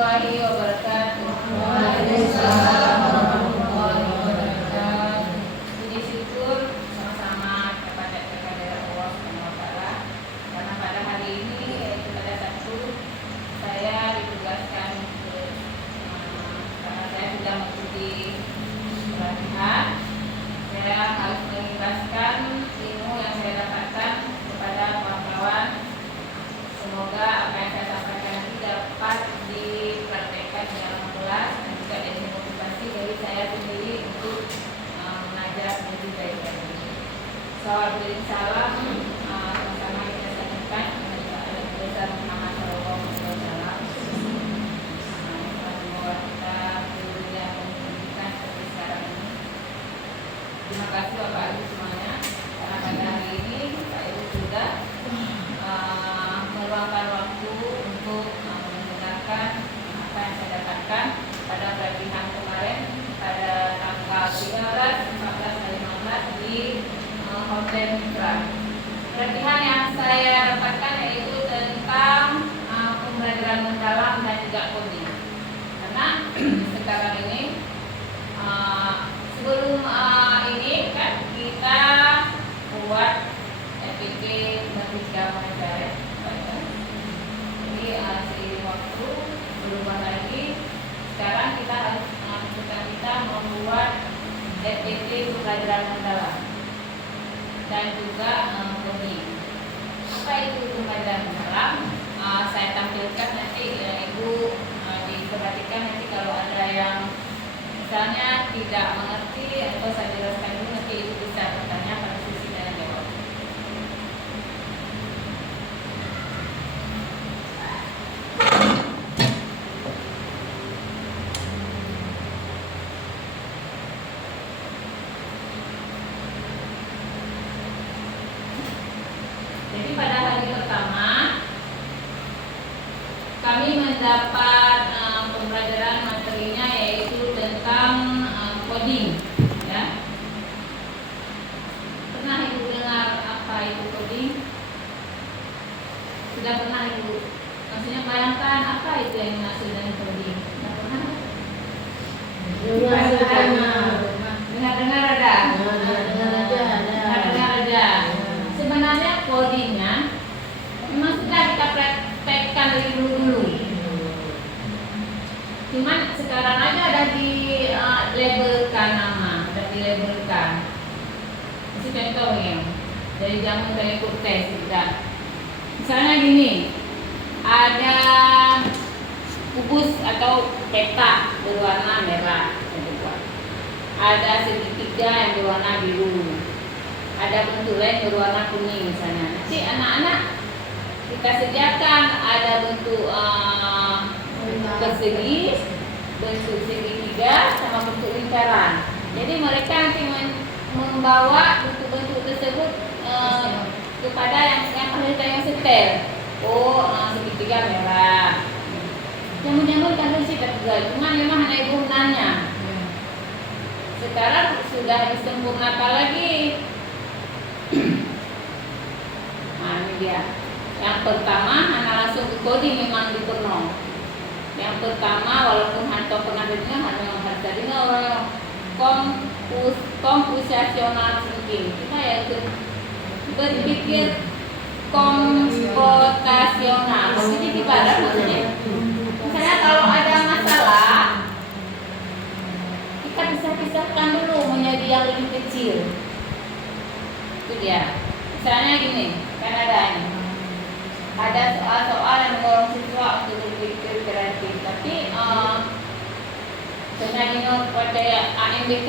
warahmatullahi wabarakatuh. Waalaikumsalam warahmatullahi wabarakatuh. Puji syukur sama-sama kepada Allah Subhanahu wa taala. Karena pada hari ini yaitu pada Sabtu saya ditugaskan karena saya sudah mengikuti pelatihan. Saya harus mengikhlaskan ilmu yang saya dapatkan kepada kawan-kawan. Semoga apa yang saya sampaikan ini dapat dipraktekkan di dalam kelas dan juga jadi motivasi dari saya sendiri untuk mengajar lebih baik lagi. Salam sama-sama kita sampaikan kepada besar Muhammad Sallallahu Alaihi Wasallam. Semoga kita berjaya pendidikan seperti sekarang ini. Terima kasih Bapak Ibu semuanya karena pada hari ini Bapak Ibu sudah meluangkan waktu untuk mendengarkan apa yang saya dapatkan pada pelatihan kemarin pada tanggal 13, 14, dan 15 di Hotel Mitra. Pelatihan yang saya dapatkan yaitu tentang pembelajaran mendalam dan juga coding. Karena sekarang ini sebelum ini kan kita buat FPK Merdeka Mengajar. Jadi seiring waktu berubah lagi. Sekarang kita harus kita membuat FPK pembelajaran mendalam dan juga coding. Apa itu pembelajaran mendalam? Saya tampilkan nanti Ibu diperhatikan nanti kalau ada yang misalnya tidak mengerti atau saya jelaskan dulu nanti Ibu bisa bertanya pada sisi tanya jawab. Jadi pada hari pertama kami mendapat pembelajaran materinya yaitu tentang coding, ya. Pernah Ibu dengar apa itu coding? Sudah pernah Ibu? Maksudnya bayangkan apa itu yang dimaksud dengan coding? Sudah pernah? Dengar-dengar ada? Dengar-dengar ada. Sebenarnya codingnya memang sudah kita praktekkan dari dulu. Cuman sekarang aja ada di labelkan nama, ada di labelkan. Ini contoh ya, dari zaman saya ikut tes juga. Misalnya gini, ada kubus atau peta berwarna merah, ada segitiga yang berwarna biru, ada bentuk lain berwarna kuning misalnya. Nanti anak-anak kita sediakan ada bentuk persegi, bentuk segitiga, sama bentuk lingkaran. Jadi mereka nanti membawa bentuk-bentuk tersebut kepada yang setel. Oh, segitiga merah. Jamun-jamun kan sih juga, cuma memang hanya Ibu nanya. Sekarang sudah disempurnakan lagi. Nah, ini dia. Yang pertama, anak langsung ke coding memang dipenuh. Yang pertama, walaupun Hanto pernah dengar, memang harus dengar orang kompusasional thinking. Kita ya berpikir komputasional. Jadi gimana maksudnya? Misalnya kalau ada masalah, kita bisa pisahkan dulu menjadi yang lebih kecil. Itu dia. Misalnya gini, kan ada ini. Ada soal-soal yang mendorong siswa untuk berpikir kreatif, tapi sebenarnya pada AMBK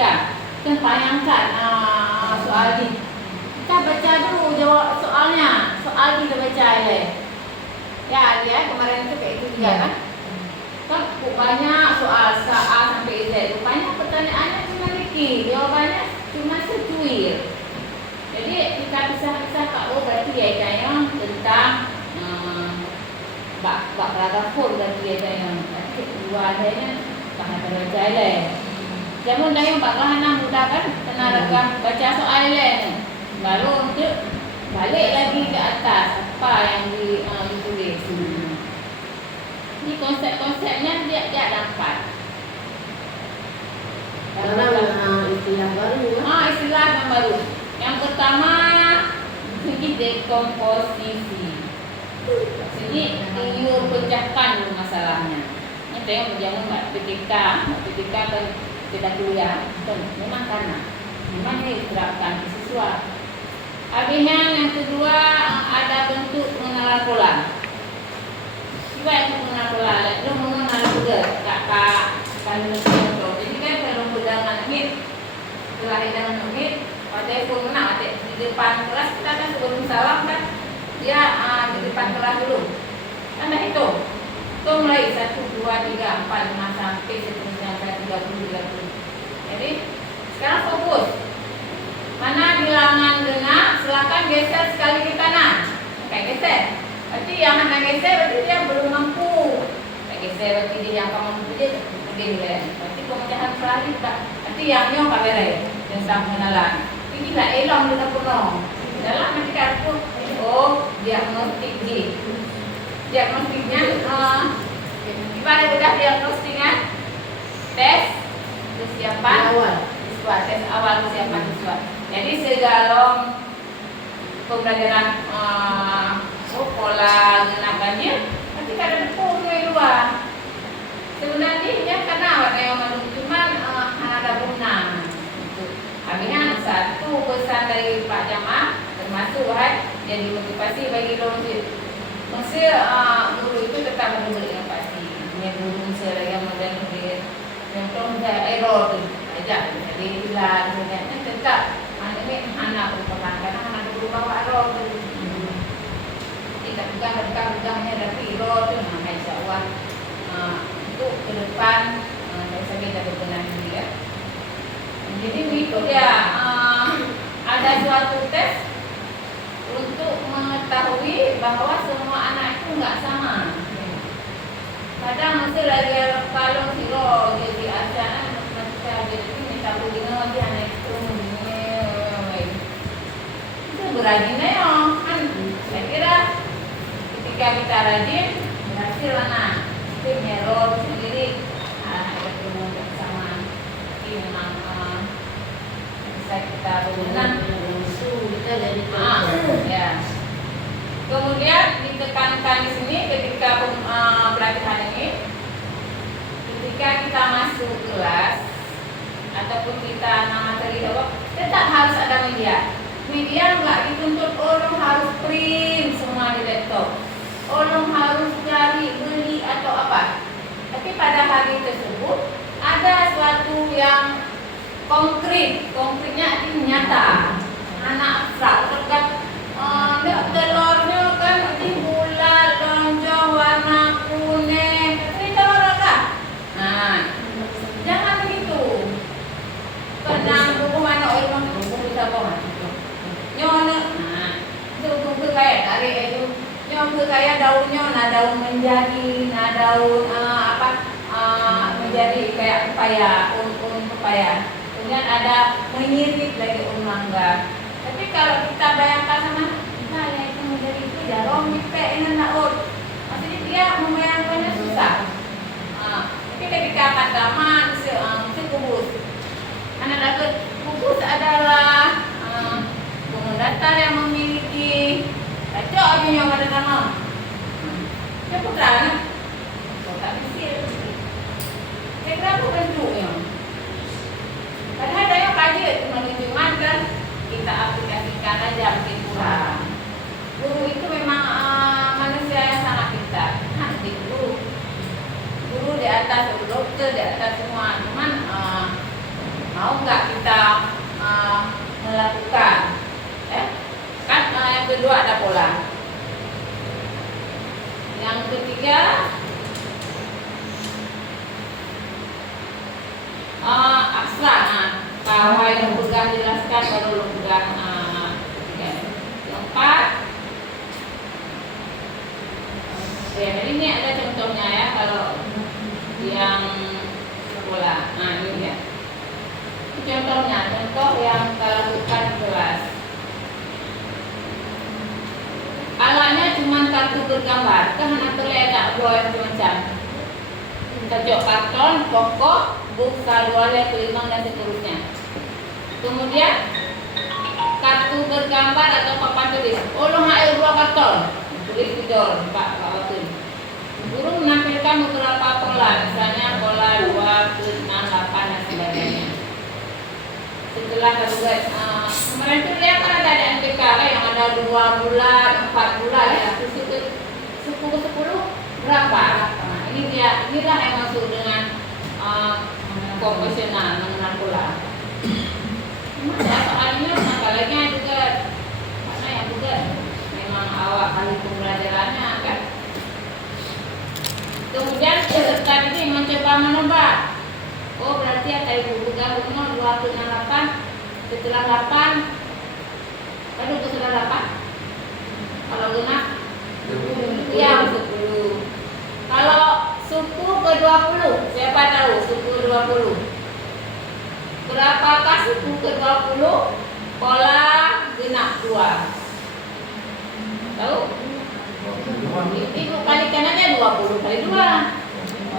kita bayangkan soal ini. Kita baca dulu jawab soalnya, soal kita baca aja. Ya, dia kemarin itu kayak itu juga kan? Kan banyak soal A sampai Z, banyak pertanyaannya cuma dikit, jawabannya cuma secuil. Jadi kita pisah-pisah kalau berarti ya yang tentang bak ragapun berarti ya yang dua adanya karena terbaca ya. Jamun dah yang baklahan mudah kan kena ragam baca soal lain. Baru untuk balik lagi ke atas apa yang ditulis. Ini konsep-konsepnya dia dapat. Karena istilah baru ya. Istilah yang baru. Yang pertama segi dekomposisi. Jadi iur pecahkan dulu masalahnya. Ini tengok jangan mbak PTK kan tidak kuliah. Memang karena memang ini diterapkan di siswa. Habisnya yang kedua ada bentuk pengenalan pola. Coba yang mengenal pola, lu mengenal juga kakak kandung contoh. Jadi kan kalau pegangan hit, setelah hidangan hit, pada pun menang, di depan kelas kita kan sebelum salam kan dia di depan kelas dulu. Anda hitung, itu mulai 1, 2, 3, 4, 5 sampai seterusnya sampai 30, 30. Jadi sekarang fokus. Mana bilangan genap, silakan geser sekali ke kanan. Oke, geser. Berarti yang anak geser berarti dia belum mampu. Geser berarti dia yang mampu dia begini. Berarti pemecahan selanjutnya. Berarti yang nyong kabere tentang pengenalan. Ini lah elong dengan penuh. Dalam nanti kartu diagnostik di. Diagnostiknya gimana udah diagnostiknya? Tes kesiapan siswa, tes awal kesiapan siswa. Jadi segala pembelajaran pola genakannya nanti kadang pun luar. Sebenarnya karena awak yang menurut cuman ada guna. Habisnya satu pesan dari Pak Jamal termasuk jadi motivasi bagi Mesir guru itu tetap memberi inovasi. Punya guru Mesir yang modern yang contohnya error aja jadi hilang dan tetap ini anak merupakan karena anak guru bawa error tidak bukan tapi error itu namanya insya Allah untuk ke depan saya bisa berkenan dulu ya. Jadi begitu dia ada suatu tes untuk mengetahui bahwa semua anak itu nggak sama. Kadang mesti lagi kalau siro jadi acara macam jadi minta dengan dia anak itu berajinnya ya kan. Saya kira ketika kita rajin berhasil mana itu nyerot sendiri ada ketemu kesamaan ini memang bisa kita berkenan kita dari ya. Kemudian ditekankan di sini ketika pelatihan ini, ketika kita masuk kelas ataupun kita materi tetap harus ada media. Media nggak dituntut orang harus print semua di laptop, orang harus cari beli atau apa. Tapi pada hari tersebut ada suatu yang konkretnya ini nyata. Anak abstrak terkait telurnya kan di bulat, lonjong, warna kuning, cerita orang kan? Nah, jangan begitu. Tenang, buku mana orang buku bisa bawa itu. Nyonya, nah, itu buku kayak tarik itu. Nyonya kayak daunnya, nah daun menjadi, nah daun menjadi kayak pepaya, pepaya. Kemudian ada menyirip lagi mangga. Tapi kalau kita bayangkan sama saya itu menjadi itu jarang kita ingin naur, maksudnya dia membayangkannya susah. Tapi ketika kataman mesti kubus. Karena dapat kubus adalah datar yang memiliki cocok aja yang pada nama. Dia putranya, kota kecil. Kenapa bentuknya? Padahal ada yang kaji menunjukkan kan kita aplikasikan aja mungkin kurang. Guru itu memang manusia yang sangat pintar. Nanti guru di atas dokter di atas semua. Cuman mau nggak kita melakukan? Kan yang kedua ada pola. Yang ketiga abstrak. Kalau yang pegang jelaskan baru lu pegang. Yang empat. Jadi ini ada contohnya ya kalau yang pola. Nah ini ya. Contohnya, contoh yang kalau bukan kelas. Alatnya cuma kartu bergambar, kan anak terlihat buah macam-macam. Tajuk karton, pokok, buk, saluara, kelimang dan seterusnya. Kemudian kartu bergambar atau papan tulis. Ulung air dua karton. Tulis tidur, Pak Waktu. Guru menampilkan beberapa pola, misalnya pola 2, 6, 8 dan sebagainya. Setelah terbuat kemarin itu lihat kan ada NPK yang ada 2 bulan, 4 bulan ya. Suku ke 10 berapa? Nah, inilah yang masuk dengan profesional mengenal pola. Ya, soalnya masalahnya juga karena yang juga memang awak kali pembelajarannya kan. Kemudian peserta ini mencoba menebak. Oh berarti ada ibu gabung 268 setelah 8. Aduh setelah 8. Kalau genap ya 10. Kalau suku ke 20, siapa tahu suku 20? Berapakah suku ke 20? Pola genap 2. Tahu? Ibu kalikan aja 20 kali 2.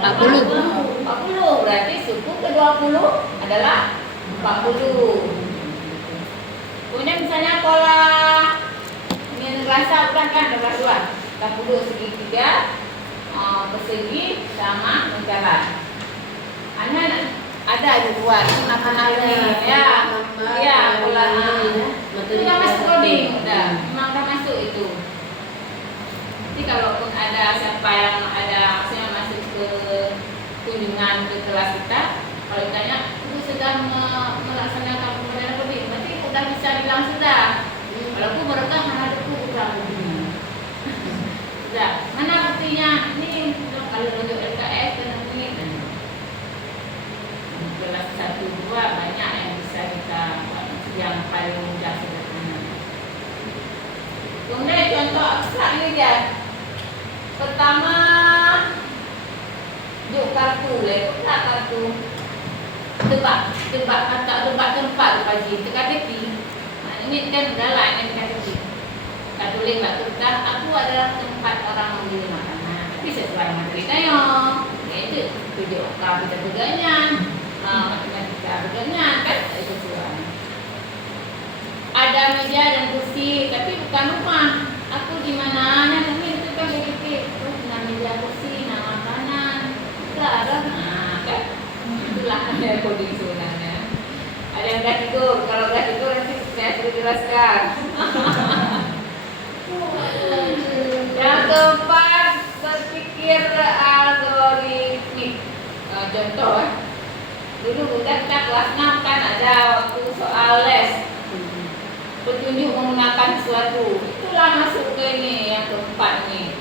40. Berarti suku ke 20 adalah 40. Kemudian misalnya pola ini rasa udah kan 40 segi 3 persegi sama menjalar. Anak ada di luar anak-anak ini ya. Iya, pola itu udah masuk coding udah. Memang udah masuk itu. Jadi kalaupun ada siapa yang ada maksudnya masuk ke kunjungan ke kelas kita, kalau ditanya ibu sedang melaksanakan pembelajaran coding, berarti udah bisa bilang sudah. Walaupun mereka mana ada kurang begini. Sudah, mana artinya ini kalau untuk LKS dan ini kelas 1, 2 banyak yang bisa kita yang paling mudah sederhana. Kemudian contoh abstrak ini dia. Pertama, yuk kartu lah, kartu tebak kata tebak tempat pagi teka-teki. Nah, ini kan adalah ini teka-teki. Kartu lembak tentang aku adalah tempat orang membeli makanan. Tapi sesuai dengan ceritanya, yaitu tujuh kita teganya, matematika teganya kan itu sesuai. Ada meja dan kursi, tapi bukan rumah. Aku di mana? Nanti itu kan begitu. Terus meja kursi, nama makanan, enggak ada. Nah, kan itulah ada coding sebenarnya. Ada yang udah tidur. Kalau udah tidur nanti saya sudah jelaskan. Yang keempat, berpikir algoritmik. Contoh, dulu udah kita kelas 6 kan ada waktu soal les. Petunjuk menggunakan sesuatu, itulah masuk ke ini yang keempat nih.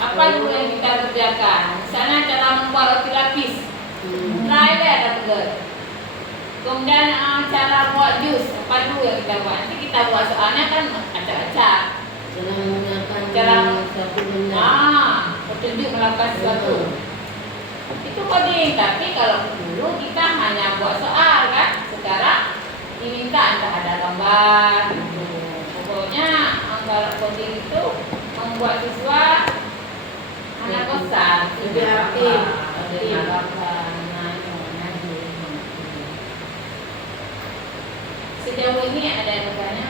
Apa dulu yang kita kerjakan? Misalnya cara membuat roti lapis, try deh ada betul. Kemudian cara buat jus, apa dulu yang kita buat? Nanti kita buat soalnya kan acak-acak. Cara satu benda. Petunjuk melakukan sesuatu. Itu coding, tapi kalau dulu kita hanya buat soal kan. Sekarang diminta entah ada gambar gitu. Pokoknya kalau coding itu membuat siswa anak kosan lebih aktif. Sejauh ini ada yang bertanya?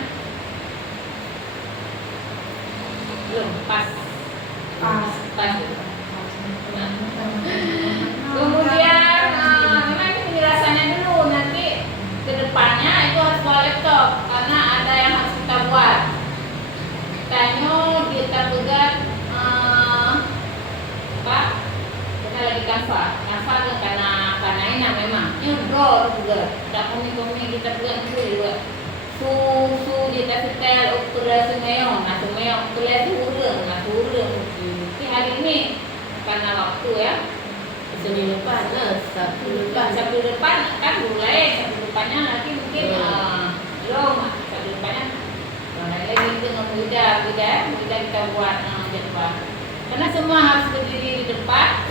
Belum pas. Kemudian memang ini penjelasannya dulu, nanti kedepannya itu harus bawa laptop karena ada yang harus kita buat. Tanya kita pegang kita lagi Canva kan karena ini memang ini draw juga. Tak komik kita pegang juga. Su di setel ukuran semayong, semayong ukuran urang. Tapi hari ini karena waktu ya. Senin depan, Sabtu depan kan mulai Sabtu depannya nanti mungkin belum Sabtu depannya lagi dengan mudah kita buat jadwal karena semua harus berdiri di depan.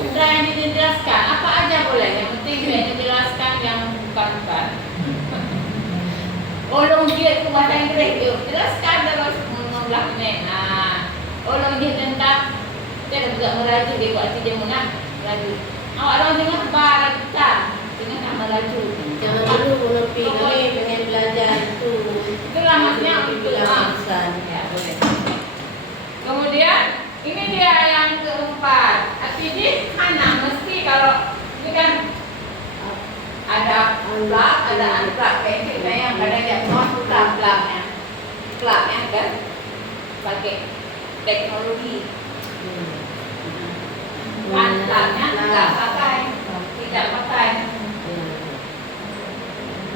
Sudah yang dijelaskan apa aja boleh, yang penting yang dijelaskan yang bukan. Olong dia itu bahasa Inggris, jelaskan dalam 15 menit. Olong dia tentang Dia ada juga meraju dia buat dia nak meraju. Awak orang dengar bar kita, dengar nak meraju. Jangan dulu menepi kami pengen belajar itu. Itulah maksudnya untuk pesan. Ya, boleh. Kemudian ini dia yang keempat. Aktivis hana mesti kalau ini kan ada plak, ada unplak kayak gitu yang kadang dia mau plaknya kan pakai teknologi. Unplaknya tidak pakai.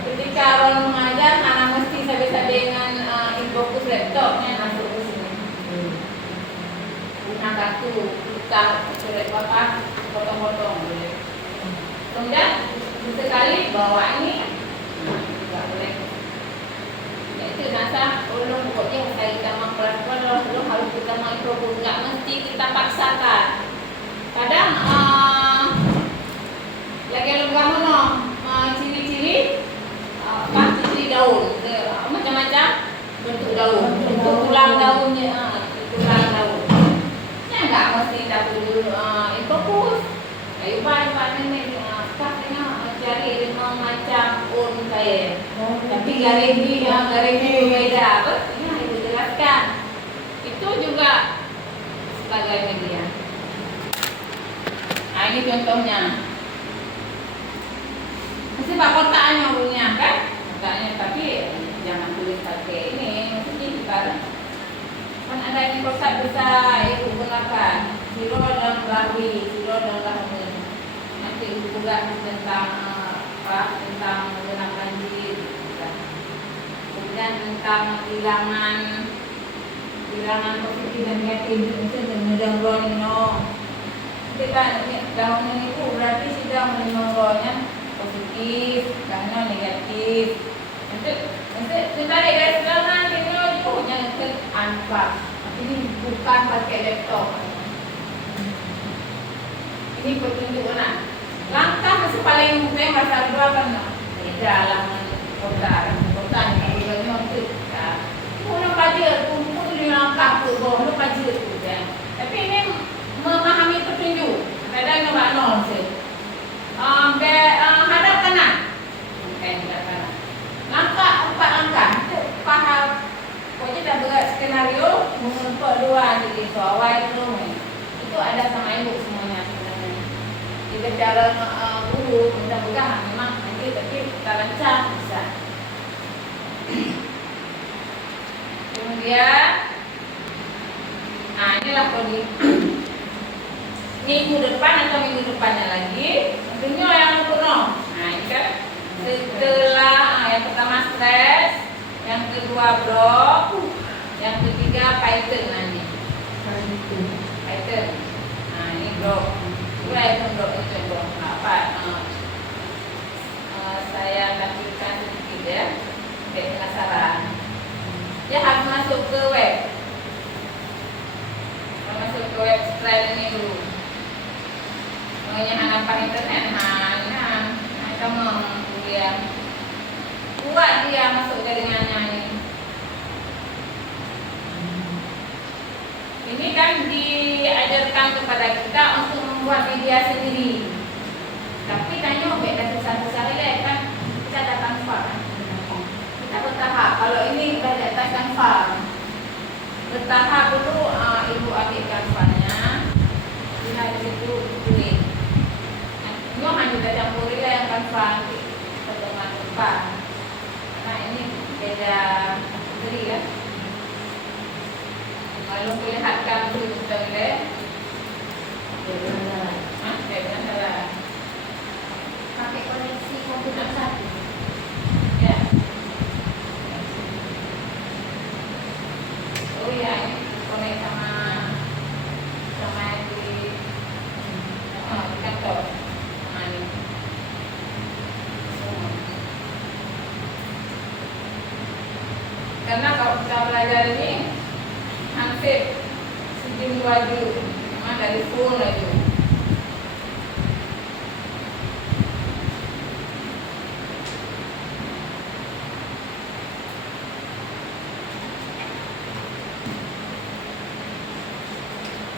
Ketika orang mengajar, anak mesti sabi-sabi dengan infokus laptopnya masuk ke sini. Bukan kartu, kita surat bapak, potong-potong boleh. Kemudian sekali bawa ini tidak boleh. Itu nasa ulung pokoknya saya kita mengkelas lo harus kita mengimprovis, nggak mesti kita paksakan. Kadang lagi kamu no ciri-ciri ciri daun macam-macam bentuk daun, bentuk tulang daunnya, tulang daun. Ya nggak mesti tak perlu fokus. Kayu pan ini katanya cari lima macam kayak. Tapi garis berbeda. Ini itu jelaskan. Itu juga sebagai media. Nah ini contohnya. Mesti pak kotaknya punya kan? Kotaknya tapi jangan tulis pakai ini. Maksudnya kita kan ada ini kotak bisa ibu gunakan. Siro dan rawi, siro dan rahmi. Nanti ibu juga tentang tentang menggunakan jid. Kemudian tentang bilangan positif dan negatif itu dengan rono. Kita daun itu berarti sudah menimangnya positif karena negatif. Nanti kita lihat dari bilangan ini punya anpa. Ini bukan pakai laptop. Ini petunjuk anak. Langkah masih paling penting bahasa dua kan? Dalam kota yang itu. Punya pelajar, punya langkah tu, punya pelajar tu. Tapi ini memahami petunjuk. Kadang nombor nol sih. Hadap kanan. Langkah 4 langkah. Itu paham. Pokoknya dah berat skenario mengumpul dua jadi awal itu. Itu ada sama ibu semuanya sebenarnya. Jika cara guru mudah-mudahan memang nanti tapi kita rancang bisa. Kemudian, inilah kondisi. Minggu depan atau minggu depannya lagi, tentunya yang kurang. Nah ini kan setelah yang pertama stres, yang kedua blok, yang ketiga Python nanti. Python. Nah ini blok. Itu blok itu blok. Apa? Saya kasihkan sedikit ya, biar penasaran. Dia harus masuk ke web. Masuk ke web slide ini dulu. Makanya hanapan internet, kamu dia buat dia masuk jaringannya ini. Ini kan diajarkan kepada kita untuk membuat media sendiri. Tapi tanya beda susah-susah kan kita datang far. Kita bertahap. Kalau ini sudah datang far. Bertahap itu ibu ambilkan farnya. Lihat di situ tulis. Nyong hanya kita campuri lah yang kanva pertemuan depan. Nah ini beda sendiri ya. Kalau melihatkan dulu kita lihat. Beda antara pakai koneksi komputer satu. Ya. Oh ya, ini koneksi sama yang di kantor. Karena kalau kita belajar ini hampir sejam 2 jam, dari phone aja.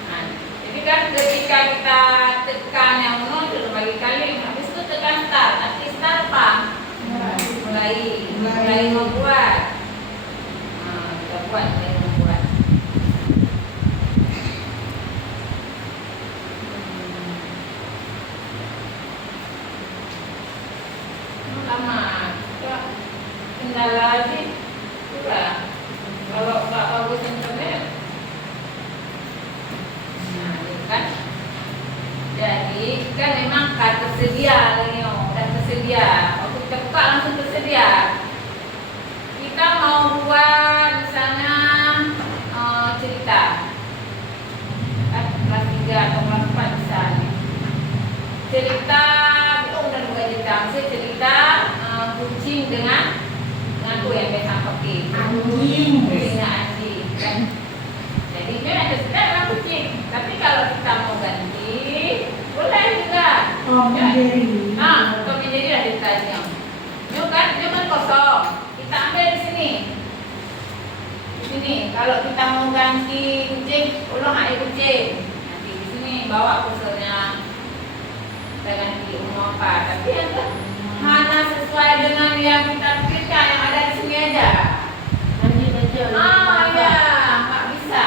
Nah, jadi kan sama. Cuma kendala sih itulah kalau nggak bagus internet. Nah, gitu kan. Jadi kan memang kan tersedia Leo, udah tersedia. Waktu kita buka langsung tersedia. Kita mau buat misalnya cerita kan kelas 3 atau kelas 4 misalnya. Cerita, udah buka cerita, misalnya cerita kucing dengan aku yang biasa pakai kucingnya anjing kan. Jadi dia ada sebenarnya kucing, tapi kalau kita mau ganti boleh juga. Tom and Jerry. Tom and Jerry ada ceritanya. Dia kan kosong. Kita ambil di sini. Di sini. Kalau kita mau ganti kucing, ulang air kucing. Nanti di sini bawa kursornya. Kita ganti umur apa. Tapi yang hanya sesuai dengan yang kita pilihkan yang ada di sini aja. Ya, nggak bisa.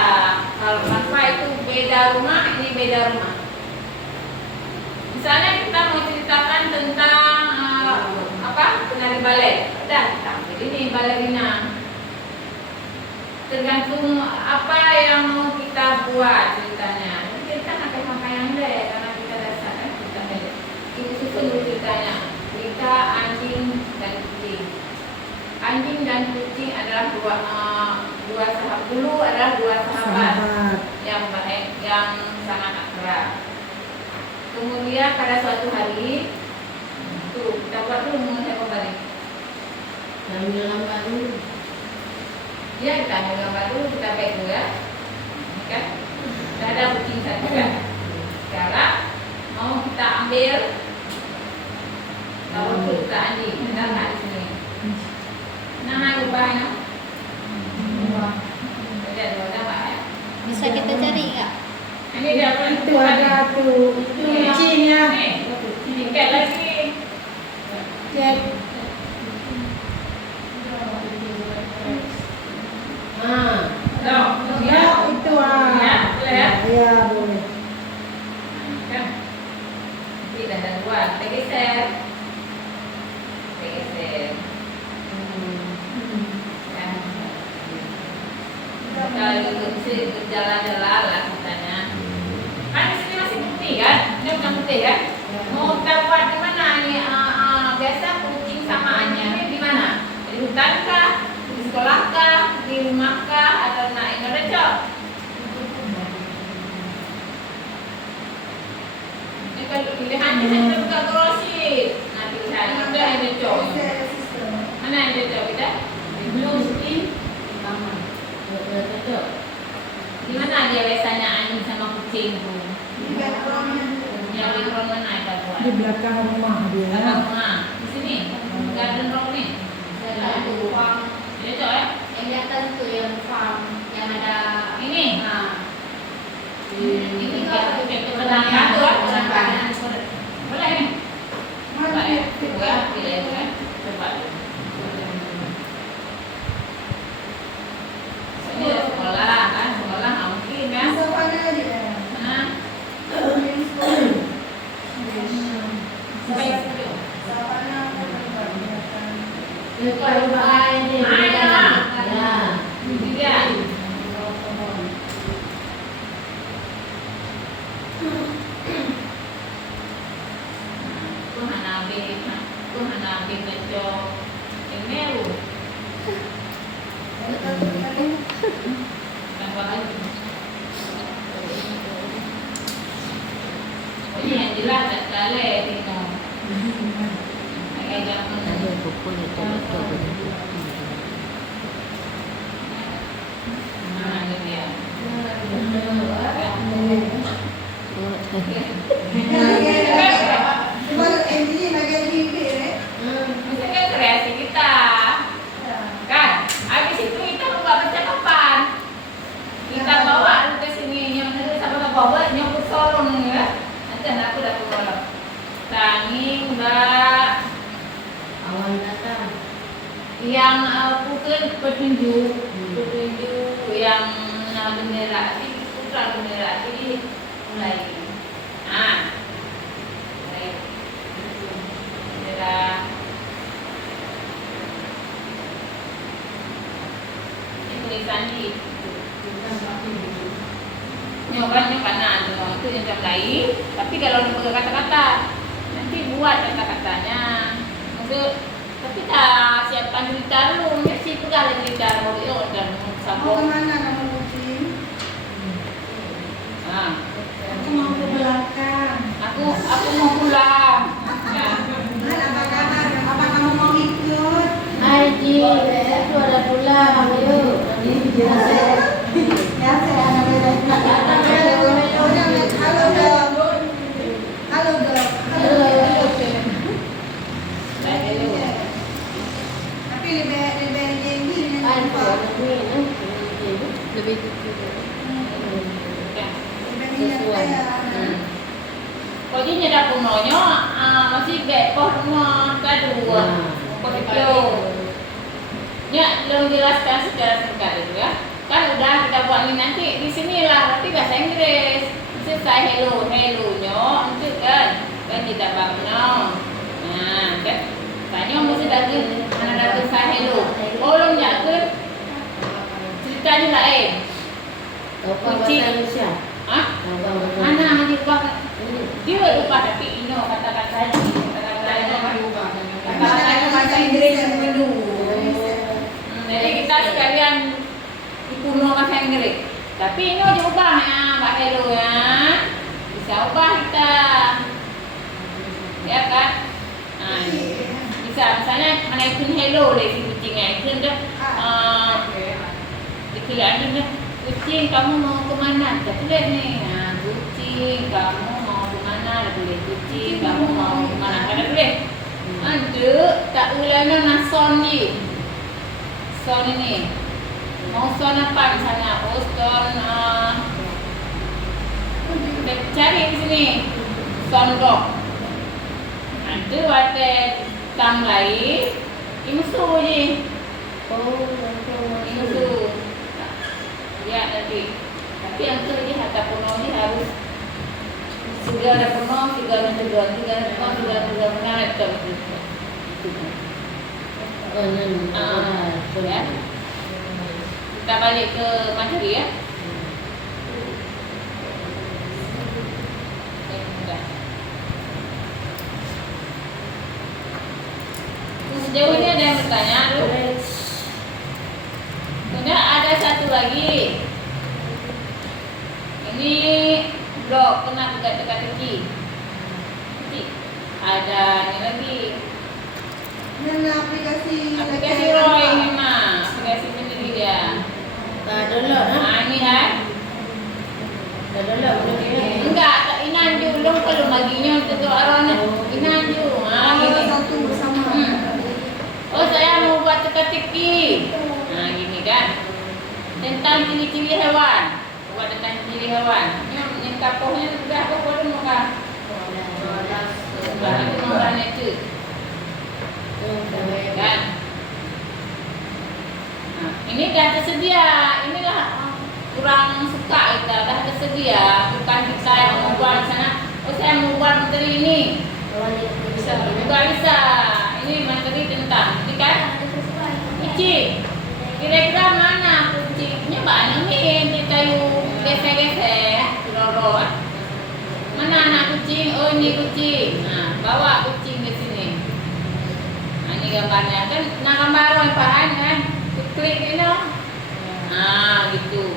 Kalau kenapa itu beda rumah, ini beda rumah. Misalnya kita mau ceritakan tentang penari balet, udah kita ambil ini balerina. Tergantung apa yang mau kita buat ceritanya. Jadi kita pakai pakaian deh, karena kita dasarkan kita beda. Ini susun dulu ceritanya. Cerita anjing dan kucing. Anjing dan kucing adalah dua sahabat. Dulu adalah dua sahabat yang baik, yang sangat akrab. Kemudian pada suatu hari, tuh kita buat dulu mengenai kembali. Ambil gambar dulu. Ya, kita ambil gambar dulu, kita baik dulu ya. Ini kan, sudah ada kucing satu kan. Sekarang mau kita ambil, tahu tuh kita anjing, kita nggak di sini. Nah, rubahnya. Jadi ada nggak ya? Bisa kita cari nggak? Ini dia Itu ada tuh kucingnya. Sedikit lagi. Cek. Ya, itu Ya, boleh ya? Ya, boleh. Kan? Tidak ada dua. Kita geser. Kita geser. Kan? Kita lagi berjalan-jalan lah katanya. Kan di sini masih putih kan? Ini bukan putih kan? Mau kita buat di mana nih? Biasa kucing sama anjing di mana? Di hutan kah? Di sekolah kah? Di rumah kah? Atau naik ngerecok? Ini kan pilihannya saya buka grosi. Nah pilihannya udah yang cocok. Mana yang cocok kita? Grosi. Di mana dia biasanya anjing sama kucing tuh? Yang di ruang mana ada buat? Di belakang rumah dia. Belakang rumah. Di sini. Garden room nih. Ada farm. Cocok ya? Yang di atas tuh yang farm yang ada Ini. ini kalau Penangkan tuh kan? Penangkan. Boleh nih? Coba ya? Tunggu ya, pilih itu ya. Coba. Ini ada sekolah kan? Sekolah nggak mungkin kan? Nah, sampai situ. depan rumah ini. Ada. Ya. Tiga. Tuhan Nabi kecok. Ini lu. Tambah lagi. Ini yang jelas tak sekali Tino. Kayak jangan. Nah, ini dia. Mesti kan kreasi kita. Kan? Habis itu kita membuat percakapan. Kita bawa ke sini yang sama bawa nyambut sorong ya. Nanti aku dapat bola. Tangi Mbak Awan datang. yang pukul petunjuk yang bendera putra bendera jadi mulai mulai bendera lain, tapi kalau pakai kata-kata nanti buat kata-katanya. Maksud tapi tak siapkan cerita dulu, mesti pegang cerita dulu dan Mau sabun. kemana kamu kucing? Ah, Aku mau ke belakang. aku mau pulang. Ya. Apa kabar? Apa kamu mau ikut? Hai Ji, aku ada pulang. Yuk. Ya saya ada beda. Halo dong. Halo dong. Tapi lebih tinggi Aduh, Lebih Ya. Kau je dah punanya, masih bepoh semua kedua. Kau itu, ya belum jelaskan secara singkat itu ya. Kan udah kita buat ini nanti di sinilah, tapi bahasa Inggris. Mesti saya hello, hello-nya, itu kan kita bangun. Nah, kan tanya mesti lagi mana lagi saya hello. Belum ya ke ceritanya lain. Kau bahasa Indonesia. Ah, Kau bahasa mana dia dia lupa tapi ino kata-kata bahasa Inggris dulu. Jadi kita sekalian kuno bahasa Inggris. Tapi ini diubah ya, Mbak Helo ya. Bisa ubah kita. Ya kan? Nah, bisa misalnya menaikin hello dari si kucingnya itu dah. Dikelihatin dah. Kucing kamu mau kemana? Kita lihat nih. Nah, kucing kamu mau kemana? Dah boleh. Kucing kamu mau kemana? Dah boleh. Ada tak ulangnya nason ni. Son ini. Mau son apa misalnya? Oh son cari di sini. Son dog. Ada wate tam lain. Imusu je. Imusu. Ya nanti. Tapi yang tu dia harta penuh ni harus sudah ada penuh, sudah ada juga, sudah ada menarik tu. Ya. Kita balik ke materi ya. Sejauh ini ada yang bertanya, kemudian ada satu lagi. Ini blok kena teka-teki. Ada ini lagi. Dan aplikasi Roy ini mah, aplikasi sendiri dia. Tak download ah. Nah ini kan. Tak download boleh. Enggak, tak inan ju long kalau maginya untuk orang inan ju. Gini. satu bersama. Oh saya mau buat teka-teki. Nah gini kan. Tentang ciri-ciri hewan. Buat tentang ciri hewan. Ini kapohnya sudah apa boleh muka. Bahan nomornya itu. Kan? Nah, ini dah tersedia. Inilah kurang suka kita dah tersedia. Bukan kita yang mau buat sana. Oh saya mau buat materi ini. Bisa juga bisa. Ini materi tentang. Ini kan? Kucing. Kira-kira mana kucingnya banyak nih kita yuk gesek-gesek lorot. Mana anak kucing? Oh ini kucing. Nah bawa kucing ke sini. Nah ini gambarnya kan. Nah gambar yang paham kan? Klik ini. Nah gitu.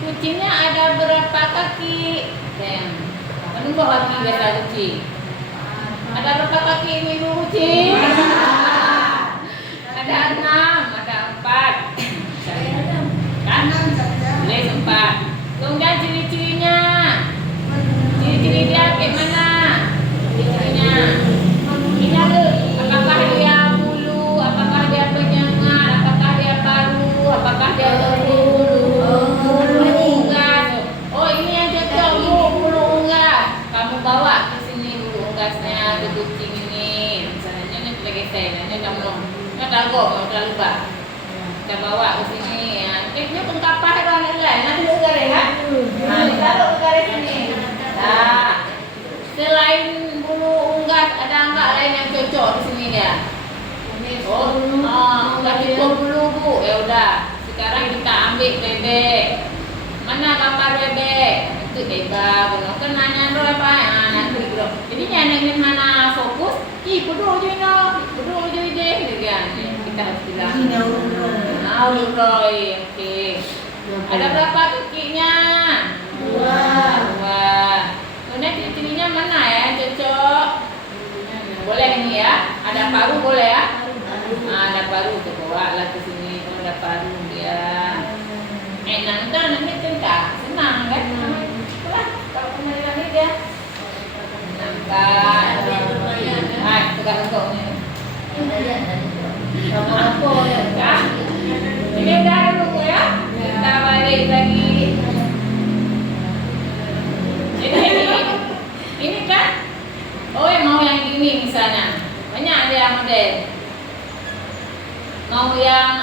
Kucingnya ada berapa kaki? Menunggu kaki biasa kucing. Ada berapa kaki ini kucing? Ada 6, ada 4. Kan? Boleh 4. Kemudian ciri-cirinya. Ciri-ciri dia kayak mana? Ciri-cirinya. Ini ada. Apakah dia bulu? Apakah dia penyengat? Apakah dia paru? Apakah dia bulu unggas? Oh ini yang cocok bulu unggas. Kamu bawa ke sini bulu unggasnya ke kucing ini. Misalnya ini kita geser. Ini kamu. Tagok, terlalu lupa. Kita bawa ke sini. Ini pengkapah hewan lain. Nanti lu garis kan? Nah, ditaruh ke garis sini. Nah, selain bulu unggas, ada enggak lain yang cocok di sini dia? Oh, enggak cukup bulu bu. Ya udah. Sekarang kita ambil bebek. Mana gambar bebek? Itu nanti beba benar kan nanya dulu apa nanti bro jadi nyanyi mana fokus kudu aja deh kita harus bilang Roy oke ada berapa kakinya dua kemudian cirinya mana ya cocok boleh ini ya ada paru boleh ya ada paru tuh bawa lah ke sini kalau ada paru dia nanti cinta senang kan kalau kembali lagi dia nangkat tukar untuknya ini udah dulu ya kita balik lagi ini kan mau yang gini misalnya banyak dia model mau yang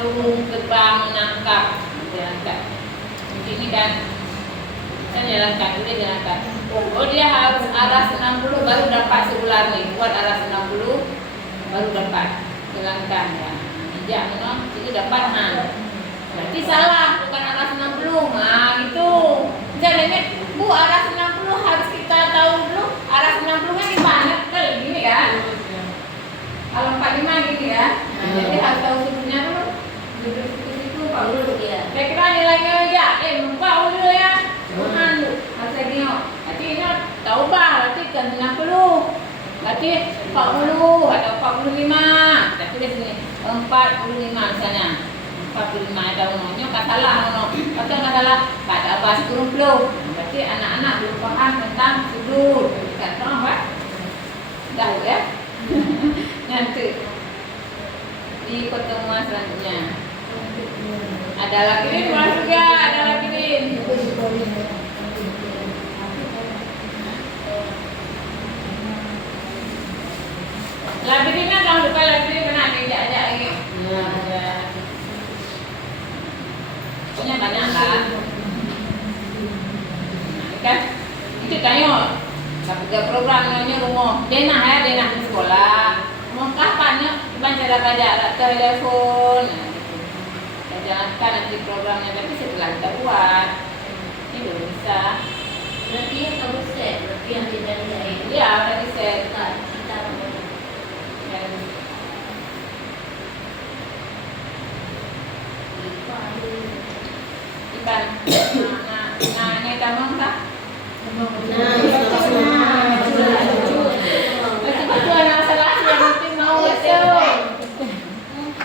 burung terbang menangkap diangkat ini kan saya jalankan dulu diangkat dia harus arah 90 baru dapat sebulan nih buat arah 90 baru dapat jalankan ya injak itu dapat berarti salah bukan arah 90 gitu jadi bu arah 90 harus kita tahu dulu arah 90 nya di mana kayak gini kan kalau 45 gini ya jadi harus tahu sudutnya dulu sudut itu Pak dulu ya kira-kira nilainya aja lupa dulu ya bukan harus lagi nanti ini tahu Pak berarti kan 60 berarti 40 atau 45 kita tulis ini 45 misalnya 45 ada unonya tak salah atau nggak salah tak ada bahas kurung flow berarti anak-anak belum paham tentang sudut kan tahu apa dah ya nanti di pertemuan selanjutnya ada lagi nih masuk ya ada lagi nih labirinnya jangan lupa labirin pernah diajak lagi punya banyak kan kan itu kayak tiga programnya rumah denah di sekolah mau kapannya cara belajar telepon jangankan nanti programnya tapi setelah kita buat ini belum bisa Berarti yang kamu set, berarti yang tidak ya udah di set kita ikan nah ini tamang tak betul anak salah yang penting mau betul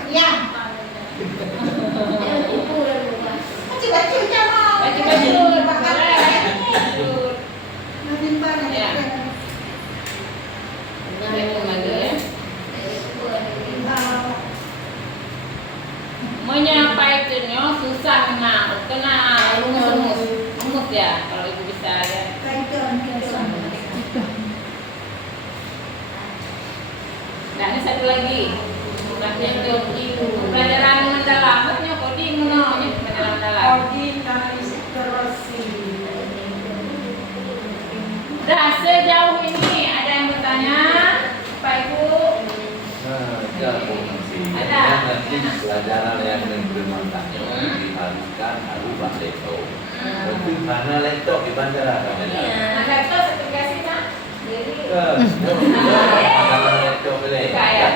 Ya. Baju-baju sama. baju Makin banyak. ya itu aja ya menyampaikannya susah kena rumus ya kalau itu bisa ya nah ini satu lagi bukannya itu pelajaran mendalam makanya coding mendalam dah sejauh ini ada yang bertanya Pak Ibu ada nanti pelajaran yang bermanfaatnya diharuskan harus laptop. Berarti mana laptop di bandara kan? nah laptop sertifikasi kan jadi Mana laptop boleh? kayak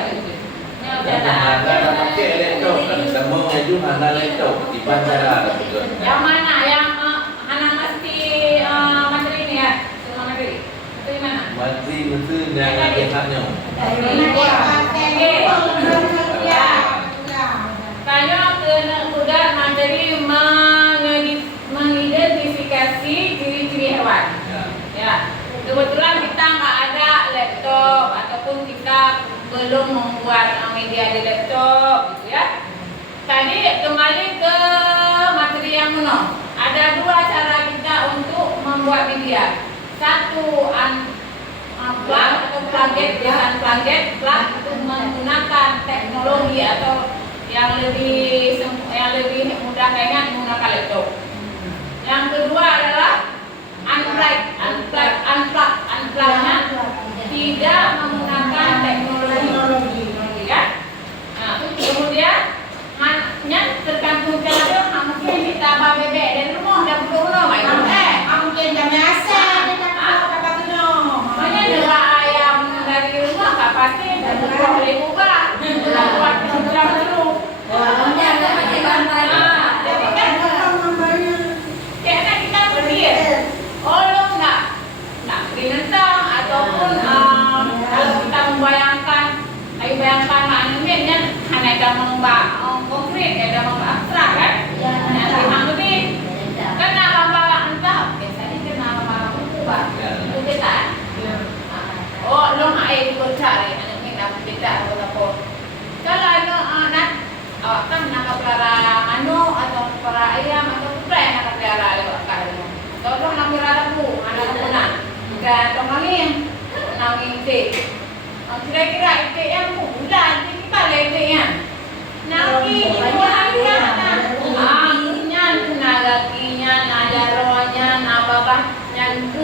Mana pakai laptop? Kamu maju mana laptop di bandara betul? yang mana yang anak mesti materi ini ya semua materi itu di mana Menteri yang biasanya. Kanya kena mudah materi mengidentifikasi ciri-ciri hewan. Ya, kebetulan kita nggak ada laptop ataupun kita belum membuat media di laptop, gitu ya. Tadi kembali ke materi yang mana? Ada dua cara kita untuk membuat media. Satu plug atau plugin dengan plugin plug itu menggunakan teknologi atau yang lebih mudah kayaknya menggunakan laptop. Yang kedua adalah unplug-nya tidak menggunakan teknologi. Ya. Nah, kemudian tergantung cara mungkin ditambah bebek dan rumah dan belum main gambar konkret, ada gambar abstrak kan? Ya, Yang abstrak. memang lebih Beda. kena gambar entah biasanya kena gambar buku pak. Ya. Itu kita. Oh, long air itu cari anak ni nak kita atau apa? Kalau ada anak awak kan nak pelihara anu atau pelihara ayam atau kuda yang nak pelihara lewat kali. Kalau nak pelihara bu, anak punan. Dan tongangin, nangin dek. Kira-kira itik yang bulan, kita ledek yang. Nanti buahnya, punya nagakinya, najaronya, nababahnya itu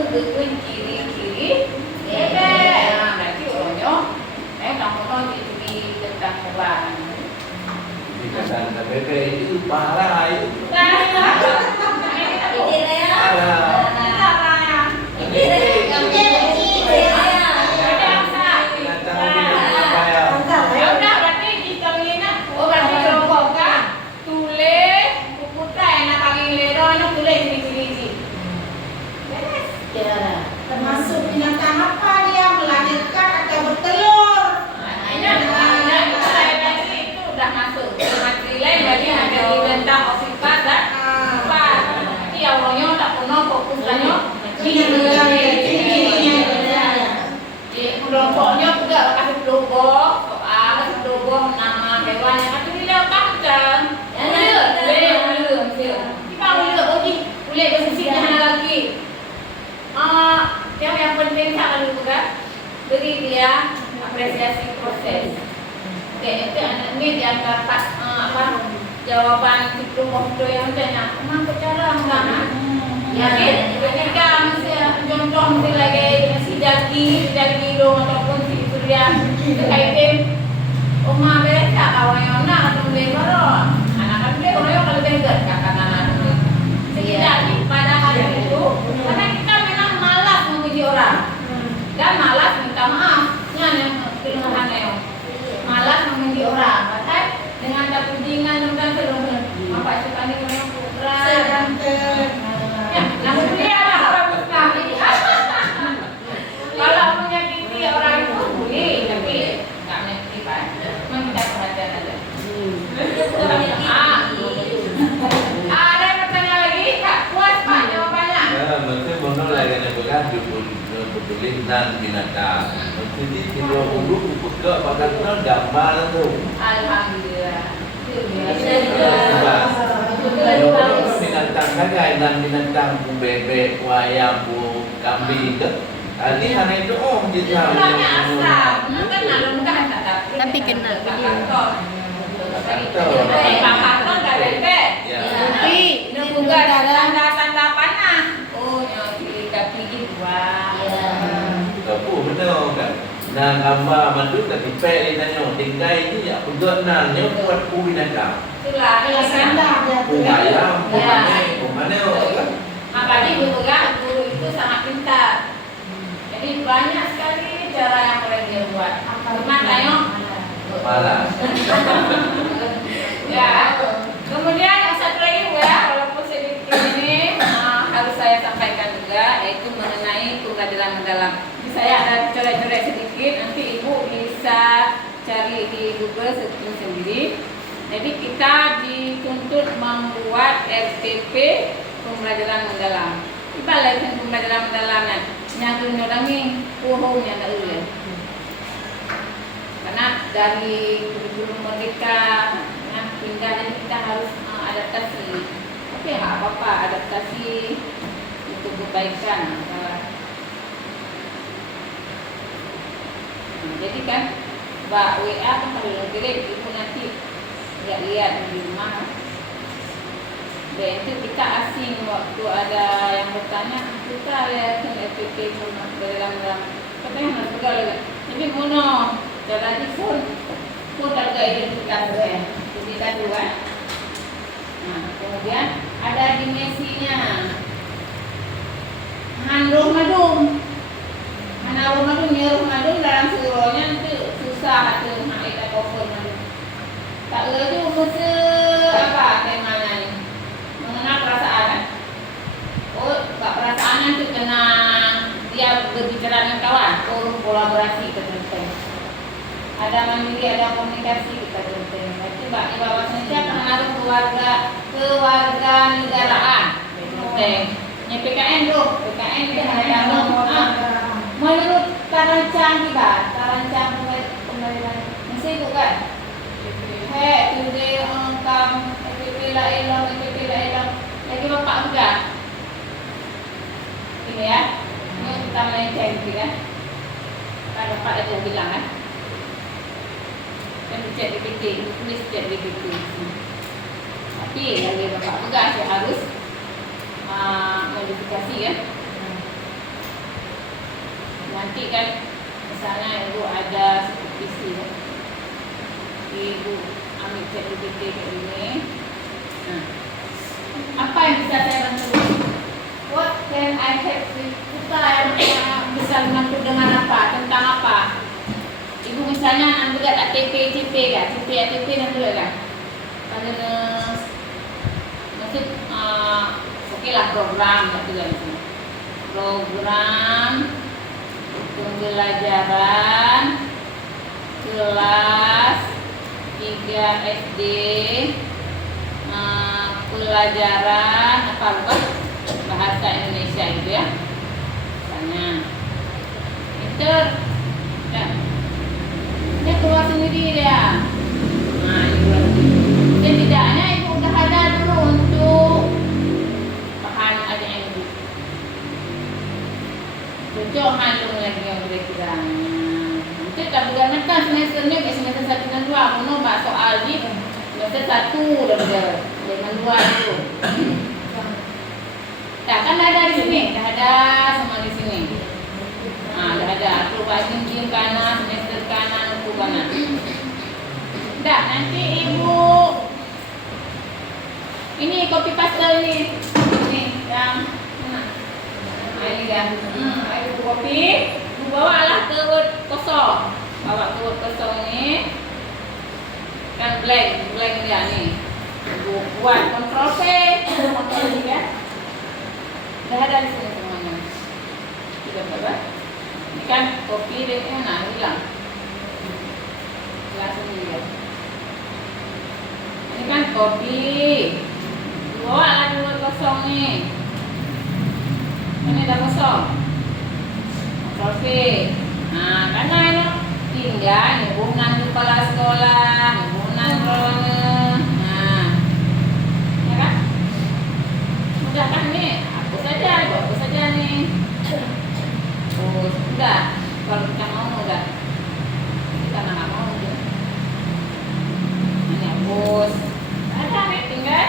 ciri-ciri. Berarti orangnya, kamu tahu di tentang kebahan. Di kata KPP itu parah itu. Ide ya. Parah. Ya udah berarti kita ini berarti kelompok kan tulis buku teh nak kali lero nak tulis ciri-ciri. Ya. Termasuk binatang apa dia melahirkan atau bertelur. Saya tadi itu udah masuk materi lain lagi ada di tentang sifat dan apa. Tapi awalnya tak pernah fokusnya di kelompoknya juga kasih kelompok soal kelompok nama hewan yang ada di dalam kacang. Kita boleh bersihkan lagi. Yang penting jangan lupa beri dia apresiasi proses. Oke, itu anak ini dia dapat jawaban itu waktu yang tanya, "Kenapa cara enggak?" Ya, ketika contoh mesti lagi si jaki dong ataupun si surya kaitin oma beda kawan atau beda anak beli orang kalau beda katakan setidaknya pada hari itu karena kita memang malas memuji orang dan malas minta maaf yang keluhannya malas memuji orang bahkan dengan tak pujian dan sebelum apa suka ni orang kurang ya namun dia ada orang Islam ini kalau menyakiti orang itu boleh tapi nggak menyakiti kan memang kita perhatian aja ada yang bertanya lagi tak puas pak jawabannya Mesti benar lagi nak berat tulis dan binatang. Mesti kita urut buka pakai gambar tu. alhamdulillah Binatang kagai dan binatang bebek, ayam, kambing ke. Tadi hanya itu itu banyak asal kan lalu kan tak Tapi kena. kantor kantor nggak ada bed Ya. tapi ini juga tanda-tanda panah oh yang di kaki dua Kapu benar kan. Nah gambar mandu tak dipek ni tanya. Tinggal ini ya pegat nannya buat binatang. itulah Ya, sandar dia tu. Ayam, Ya. mana kan? makanya guru itu sangat pintar jadi banyak sekali cara yang boleh dia buat cuma ayo Malas. ya kemudian yang satu lagi ya walaupun sedikit ini harus saya sampaikan juga yaitu mengenai pembelajaran mendalam. Saya ada coret-coret sedikit nanti ibu bisa cari di Google sendiri. Jadi kita dituntut membuat RPP pembelajaran mendalam. Kita lihat pembelajaran mendalamnya. Nyatu nyodangi pohonnya nak ulah. Karena dari kurikulum merdeka yang pindah dan kita harus adaptasi. Tapi nggak apa-apa adaptasi untuk kebaikan. Jadi kan Mbak WA kan kalau kirim ibu nanti lihat di rumah. Dan itu kita asing waktu ada yang bertanya kita lihat FPP dalam katanya harus pegang. Jadi mono jadi pun harga identitas identitas dua. Nah kemudian ada dimensinya. Handung madung. Anak rumah tu nyeruh madung dalam suruhnya itu susah tu nak kita cover madung. Tak laju mesti apa temanya ni mengenal perasaan kan? Oh, perasaannya tu kena dia berbicara dengan kawan, kolaborasi tertentu. ada mandiri, ada komunikasi kita penting. Nanti mbak di bawahnya pengaruh kewarganegaraan penting. Ini PKN tuh, PKN itu ada menurut terancang kita, terancang pemerintahan mesti itu kan. Today kam EPP la elong, lagi bapak juga. Ini ya, ini kita main cek kan. Kalau Pak ada bilang kan, kan cek DPT, tulis cek DPT. Tapi lagi bapak juga saya harus modifikasi ya. Nanti kan misalnya ibu ada supervisi ya. Ibu ambil cek DPT kayak ini. Nah, apa yang bisa saya bantu? What can I help with? Kita yang bisa bantu dengan apa? Tentang apa? Ibu misalnya ambil ATP, CP kan? CP, ATP ambil kan? Pada masih oke lah program gitu kan? Program pembelajaran kelas 3 SD pelajaran apa bukan bahasa Indonesia gitu ya misalnya enter dia keluar sendiri dia. Nah ini keluar sendiri. Setidaknya ibu udah ada dulu untuk bahan aja yang ibu cocok handung lagi yang kira-kira nanti tak bergantung kan semesternya ke semester 1 dan 2 mau mbak soal di semester 1 udah dengan 2 itu. Nah, kan ada di sini, dah ada semua di sini. Nah, dah ada. Tuh bajing kanan, semester kanan, tuh kanan. Dah, nanti ibu ini copy paste ini. Ini yang mana? Nah, ini dia. Ibu copy, ibu bawalah ke Word kosong. Bawa ke Word kosong ini. Kan blank dia nih. Ibu buat Ctrl C, Ctrl V ya. Dah ada di sini semuanya. Sudah berapa? Ini kan kopi dia hilang. Langsung lihat. Ini kan kopi. Bawa lagi Word kosong nih. Ini dah kosong. Ctrl V. Nah, karena ini tinggal hubungan kepala sekolah, hubungan ruangan. Nah, ya kan? Mudah kan nih? Hapus saja nih. Oh, sudah. Kalau kita mau udah. Kita nggak mau udah. Ini hapus. Ada nih tinggal.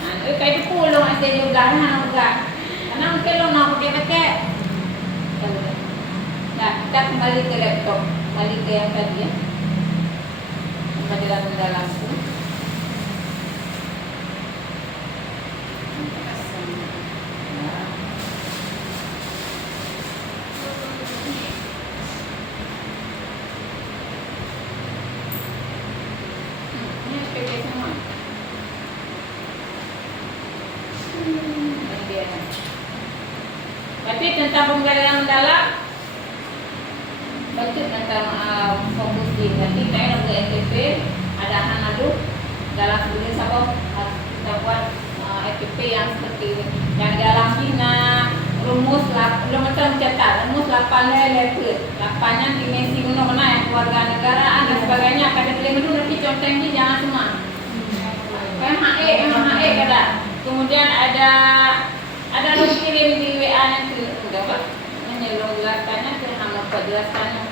Nah, itu kayak dipulung aja juga, nah. Karena mungkin lo mau pakai. Nah, kita kembali ke laptop, kembali ke yang tadi ya. Kembali dalam langsung. Ini PDF semua. Ini dia. Tapi tentang pembelajaran mendalam baca tentang fokus di nanti saya untuk ETP ada Hanadu dalam studi sabab harus kita buat ETP yang seperti ini yang dalam bina rumus belum macam cetak rumus 8 level 8-nya dimensi mana yang keluarga negaraan dan sebagainya pada boleh dulu nanti contoh ini jangan semua MHE kada kemudian ada lo kirim di WA nanti udah apa menyelong jelaskannya ke nama penjelasannya.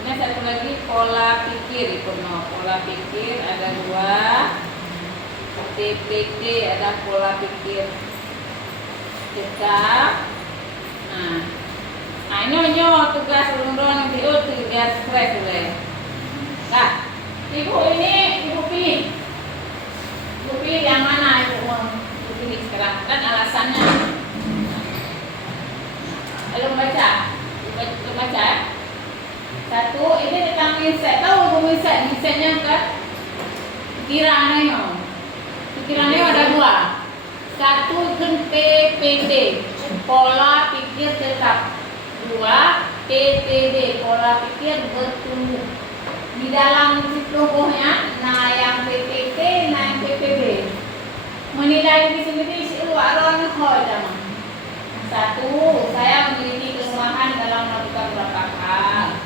Ini satu lagi pola pikir pola pikir ada 2 TPT ada pola pikir tetap. Nah ini menyo tugas urung di biar stres boleh. Nah ibu pilih yang mana ibu mau pilih sekarang kan alasannya. Belum baca ya. Satu ini tentang mindset. Tahu mindsetnya kan pikirannya ada 2. Satu kan PPT pola pikir tetap. 2. PPB, pola pikir bertumbuh. Di dalam logonya, nah yang PPP, nah yang PPB. Menilai diri sendiri orang jamaah. 1. Saya memiliki kelemahan dalam melakukan beberapa hal.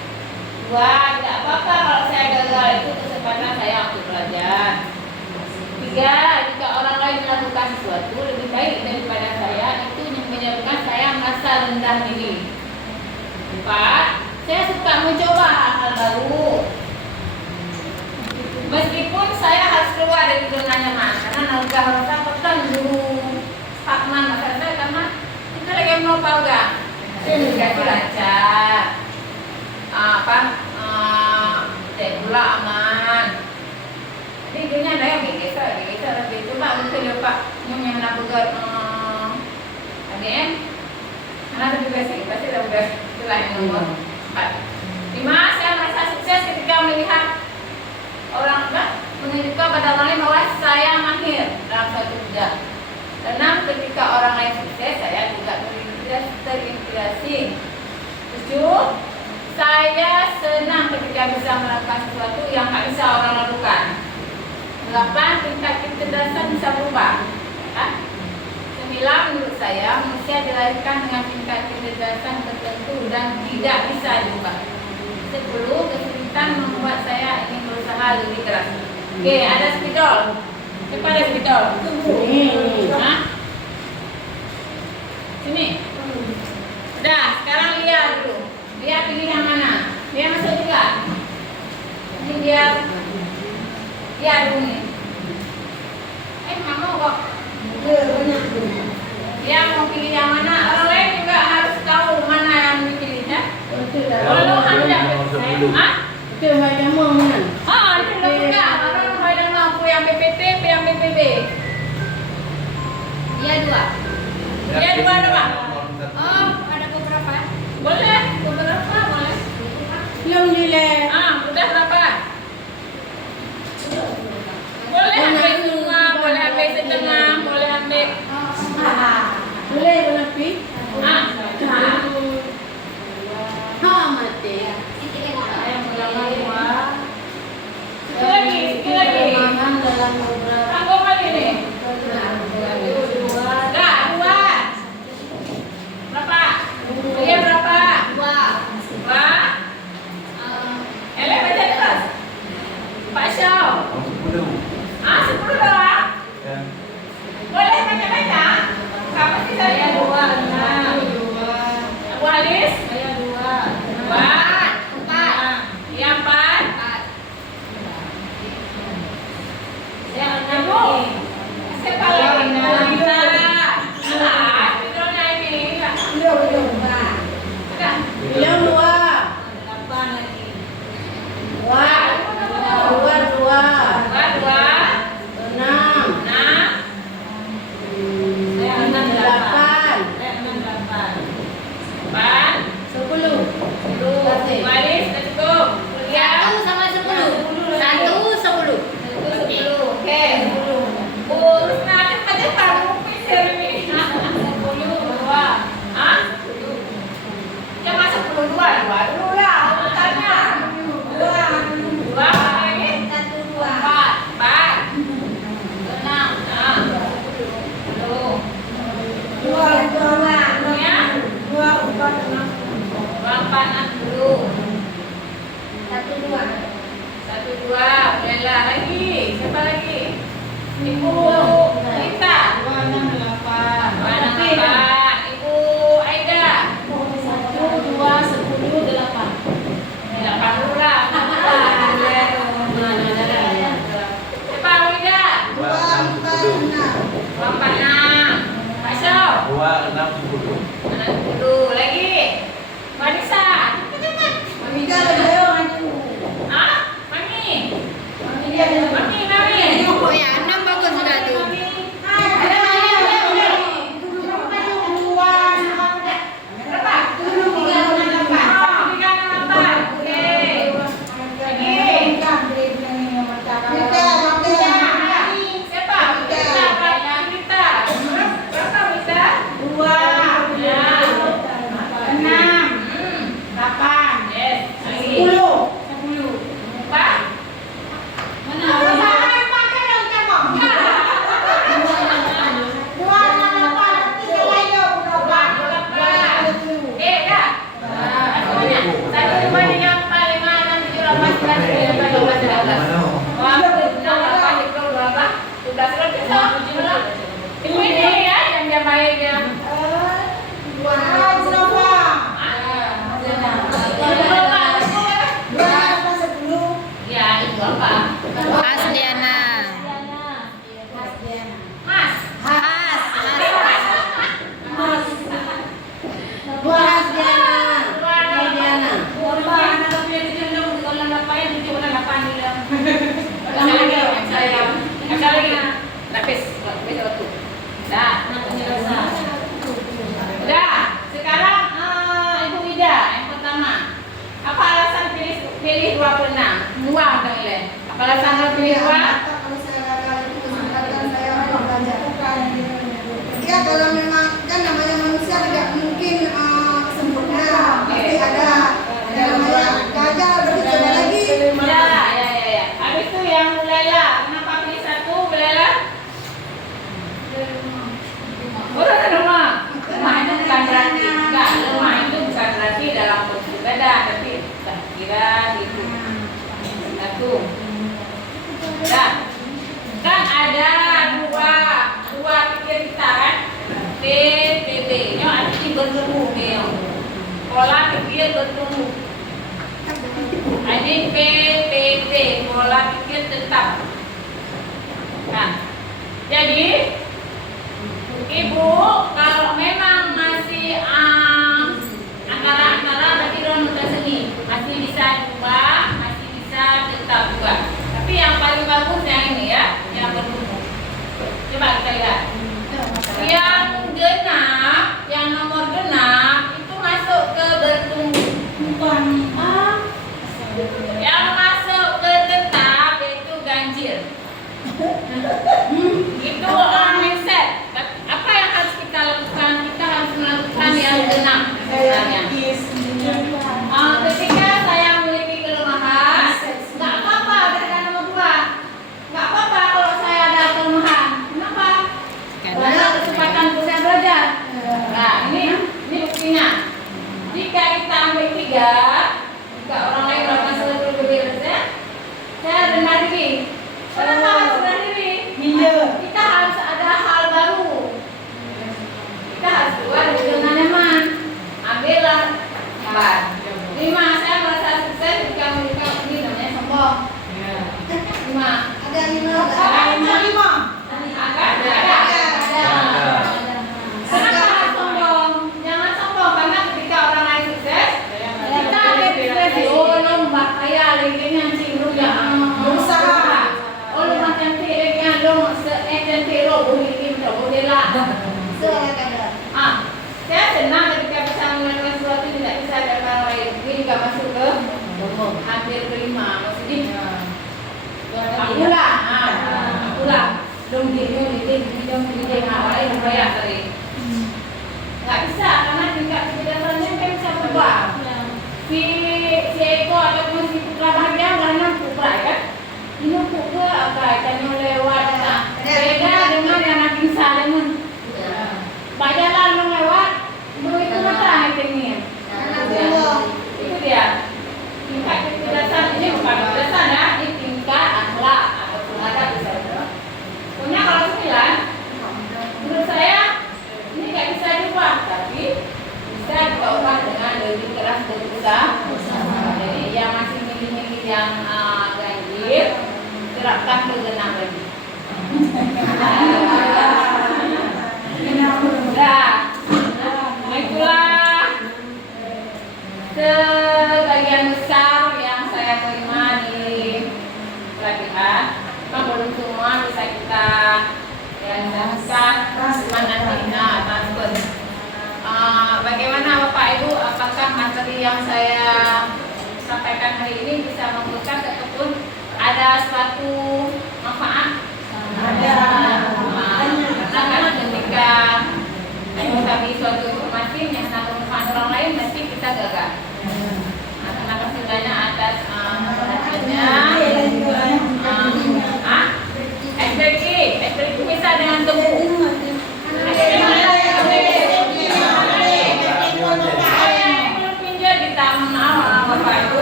2. Tidak apa-apa kalau saya gagal, itu kesempatan saya untuk belajar. 3. Jika orang lain melakukan sesuatu lebih baik daripada saya, itu menyebabkan saya merasa rendah diri. 4. Saya suka mencoba hal-hal baru. Meskipun saya harus keluar dari zona nyaman, karena nalga rasa petan dulu stagnan masa saya karena kita lagi mau pauga, jadi lancar, gula aman. Jadi dunia ada yang geser lebih coba mungkin ya Pak, yang nak buat ADM, karena lebih basic pasti lebih itulah yang nomor 4. 5. Saya merasa sukses ketika melihat orang menunjukkan pada orang lain bahwa saya mahir dalam suatu bidang. 6. Ketika orang lain sukses, saya juga terinspirasi. 7. Saya senang ketika bisa melakukan sesuatu yang tak bisa orang lakukan. 8. Tingkat kecerdasan bisa berubah. 9. Menurut saya, manusia dilahirkan dengan tingkat kecerdasan tertentu dan tidak bisa diubah. 10. Kesulitan membuat saya ingin berusaha lebih keras. Oke, ada spidol. Siapa ada spidol? Hah? Sini. Udah, sekarang lihat dulu. Dia pilih yang mana? Dia masuk juga. Ini dia dulu nih. Kamu kok? Dia mau pilih yang mana? Orang lain juga harus tahu mana yang dipilih ya. Kalau Anda Itu hanya mau kan? itu udah buka. Orang ada mampu yang PPT, yang PPB. Dia 2. Dia 2 doang. Oh, ada beberapa. Boleh, beberapa boleh. Belum nilai. Udah berapa? Boleh ambil semua, boleh ambil setengah, boleh ambil. Boleh berapa? Mati. Sikit lagi. Dalam beberapa. Tanggung lagi nih. Dah, 2. Berapa? Dia berapa? 2. Elek baca terus. Pak Syau. 10 doang. Boleh baca-baca? Kamu sih saya 2. Abu Halis? Saya 2. 4. Dia 4. Ibu, siapa lagi? Kita. Tidurnya ini. Udah. Belum 2. 8 lagi. 2. 2. 6. 6. Saya 6 8. 8. 10. 10. Waris, let's go. Kuliah. 1 sama 10. 1 10. 10. Oke. Urus nanti aja kamu pikir ini. 10. 2. Yang masuk 10. 2 dulu lah urutannya. 2 lagi. 4. 1, 2. Mulailah lagi. Siapa lagi? Ibu Rita. 8. Ibu Aida. 1, 2, 10, 8. 8 dulu lah. Siapa Aida? 246. Pak Syau. 60 lagi. Vanessa. Mami. Mami. Oh ya, 6 bagus sudah tuh. kalau memang kan namanya manusia tidak mungkin sempurna, pasti ada namanya gagal, berarti coba lagi. Ya. Habis itu yang Lela, kenapa pilih satu, Lela? Lemah. Lemah itu bukan berarti enggak, lemah itu bukan berarti dalam bentuk beda, tapi tak kira itu. Satu. Nah, kan ada dua pikir kita kan, PPT, nya arti bertumbuh, pola pikir bertumbuh. Ini PPT, pola pikir tetap. Nah, jadi Ibu, kalau memang masih antara-antara berarti dalam mudah seni masih bisa ubah, masih bisa tetap ubah. Tapi yang paling bagus yang ini ya, yang bertumbuh. Coba kita lihat. Yang genap, yang nomor genap itu masuk ke bertumbuh. Yang masuk ke tetap itu ganjil. Itu orang mindset. Apa yang harus kita lakukan? Kita harus melakukan yang genap. Ketika saya memiliki kelemahan, nggak apa-apa dengan nomor 2. Nggak apa-apa kalau saya ada kelemahan. Kenapa? Karena kesempatan saya belajar. Nah, ini buktinya. Jika kita ambil 3, jika orang lain melakukan sesuatu lebih besar, saya rendah diri. Kenapa harus rendah diri? Kita harus ada hal baru. Kita harus keluar dari zona nyaman. Ambillah 4. 5. Saya merasa sukses ketika membuka ini namanya sombong. 5. Ada 5. Kenapa harus sombong? Jangan sombong karena ketika orang lain sukses, kita ada depresi. Oh, lomba kaya lagi yang cinggu yang Berusaha. Oh, lu macam cantik lagi lu cantik lo boleh kita boleh lah. Saya senang ketika bisa melakukan sesuatu tidak bisa ada orang lain. Ini juga masuk ke hampir ke-5. Maksudnya akulah dong dia lain supaya tadi nggak bisa karena tingkat kecerdasannya kan bisa berubah. Si Eko ataupun si Putra Bahagia karena Putra kan ini Putra apa tanya lewat beda dengan yang nak bisa dengan bajalan lewat begitu mata ini itu dia tingkat kecerdasan ini bukan kecerdasan ya, ini tingkat akhlak ataupun adab bisa. Punya kalau 9, menurut saya ini nggak bisa diubah, tapi bisa diubah dengan lebih keras berusaha. Jadi yang masih milih-milih yang ganjil, terapkan ke genap lagi. Nah, itulah sebagian besar yang saya terima di pelatihan. Memang belum semua bisa kita realisasikan, cuma nanti transfer. Bagaimana Bapak Ibu? Apakah materi yang saya sampaikan hari ini bisa memberikan ataupun ada suatu manfaat? Ada. Karena ketika kami suatu informasi yang sangat bermanfaat orang lain, mesti kita gagal. Terima kasih banyak atas perhatiannya. Ekspresi bisa dengan tubuh. Belum pinjam kita maaf Bapak Ibu.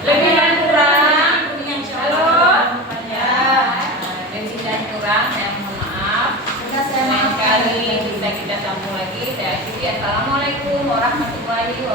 Lebih dan kurang. Halo. Ya. Lebih dan kurang. Saya mohon maaf. Lain kali bisa kita sambung lagi. Saya akhiri. Assalamualaikum warahmatullahi wabarakatuh.